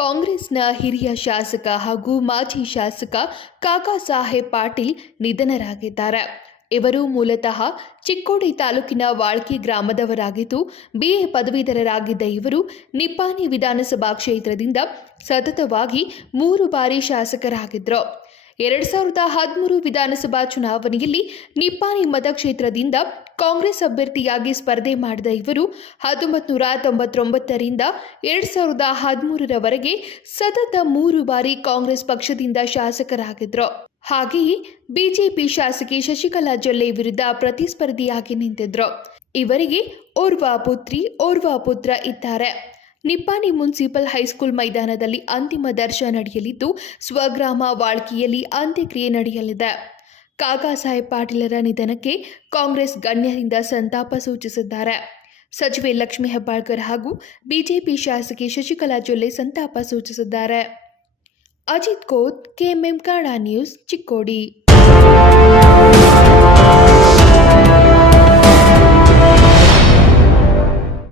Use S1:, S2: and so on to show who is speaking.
S1: ಕಾಂಗ್ರೆಸ್ನ ಹಿರಿಯ ಶಾಸಕ ಹಾಗೂ ಮಾಜಿ ಶಾಸಕ ಕಾಕಾ ಸಾಹೇಬ್ ಪಾಟೀಲ್ ನಿಧನರಾಗಿದ್ದಾರೆ. ಇವರು ಮೂಲತಃ ಚಿಕ್ಕೋಡಿ ತಾಲೂಕಿನ ವಾಳ್ಕಿ ಗ್ರಾಮದವರಾಗಿದ್ದು ಬಿಎ ಪದವೀಧರರಾಗಿದ್ದ ಇವರು ನಿಪ್ಪಾಣಿ ವಿಧಾನಸಭಾ ಕ್ಷೇತ್ರದಿಂದ ಸತತವಾಗಿ ಮೂರು ಬಾರಿ ಶಾಸಕರಾಗಿದ್ದರು. ಎರಡ್ ಸಾವಿರದ ಹದಿಮೂರು ವಿಧಾನಸಭಾ ಚುನಾವಣೆಯಲ್ಲಿ ನಿಪ್ಪಾಣಿ ಮತಕ್ಷೇತ್ರದಿಂದ ಕಾಂಗ್ರೆಸ್ ಅಭ್ಯರ್ಥಿಯಾಗಿ ಸ್ಪರ್ಧೆ ಮಾಡಿದ ಇವರು ಹತ್ತೊಂಬತ್ತು ನೂರ ತೊಂಬತ್ತೊಂಬತ್ತರಿಂದ ಎರಡ್ ಸಾವಿರದ ಹದಿಮೂರರವರೆಗೆ ಸತತ ಮೂರು ಬಾರಿ ಕಾಂಗ್ರೆಸ್ ಪಕ್ಷದಿಂದ ಶಾಸಕರಾಗಿದ್ದರು ಹಾಗೆಯೇ ಬಿಜೆಪಿ ಶಾಸಕಿ ಶಶಿಕಲಾ ಜೊಲ್ಲೆ ವಿರುದ್ಧ ಪ್ರತಿಸ್ಪರ್ಧಿಯಾಗಿ ನಿಂತಿದ್ರು. ಇವರಿಗೆ ಓರ್ವ ಪುತ್ರಿ, ಓರ್ವ ಪುತ್ರ ಇದ್ದಾರೆ. ನಿಪ್ಪಾಣಿ ಮುನ್ಸಿಪಲ್ ಹೈಸ್ಕೂಲ್ ಮೈದಾನದಲ್ಲಿ ಅಂತಿಮ ದರ್ಶನ ನಡೆಯಲಿದ್ದು, ಸ್ವಗ್ರಾಮ ವಾಳ್ಕಿಯಲ್ಲಿ ಅಂತ್ಯಕ್ರಿಯೆ ನಡೆಯಲಿದೆ. ಕಾಕಾ ಸಾಹೇಬ್ ಪಾಟೀಲರ ನಿಧನಕ್ಕೆ ಕಾಂಗ್ರೆಸ್ ಗಣ್ಯರಿಂದ ಸಂತಾಪ ಸೂಚಿಸಿದ್ದಾರೆ. ಸಚಿವೆ ಲಕ್ಷ್ಮೀ ಹೆಬ್ಬಾಳ್ಕರ್ ಹಾಗೂ ಬಿಜೆಪಿ ಶಾಸಕಿ ಶಶಿಕಲಾ ಜೊಲ್ಲೆ ಸಂತಾಪ ಸೂಚಿಸಿದ್ದಾರೆ. Ajit Koth KMM Kannada news Chikkodi.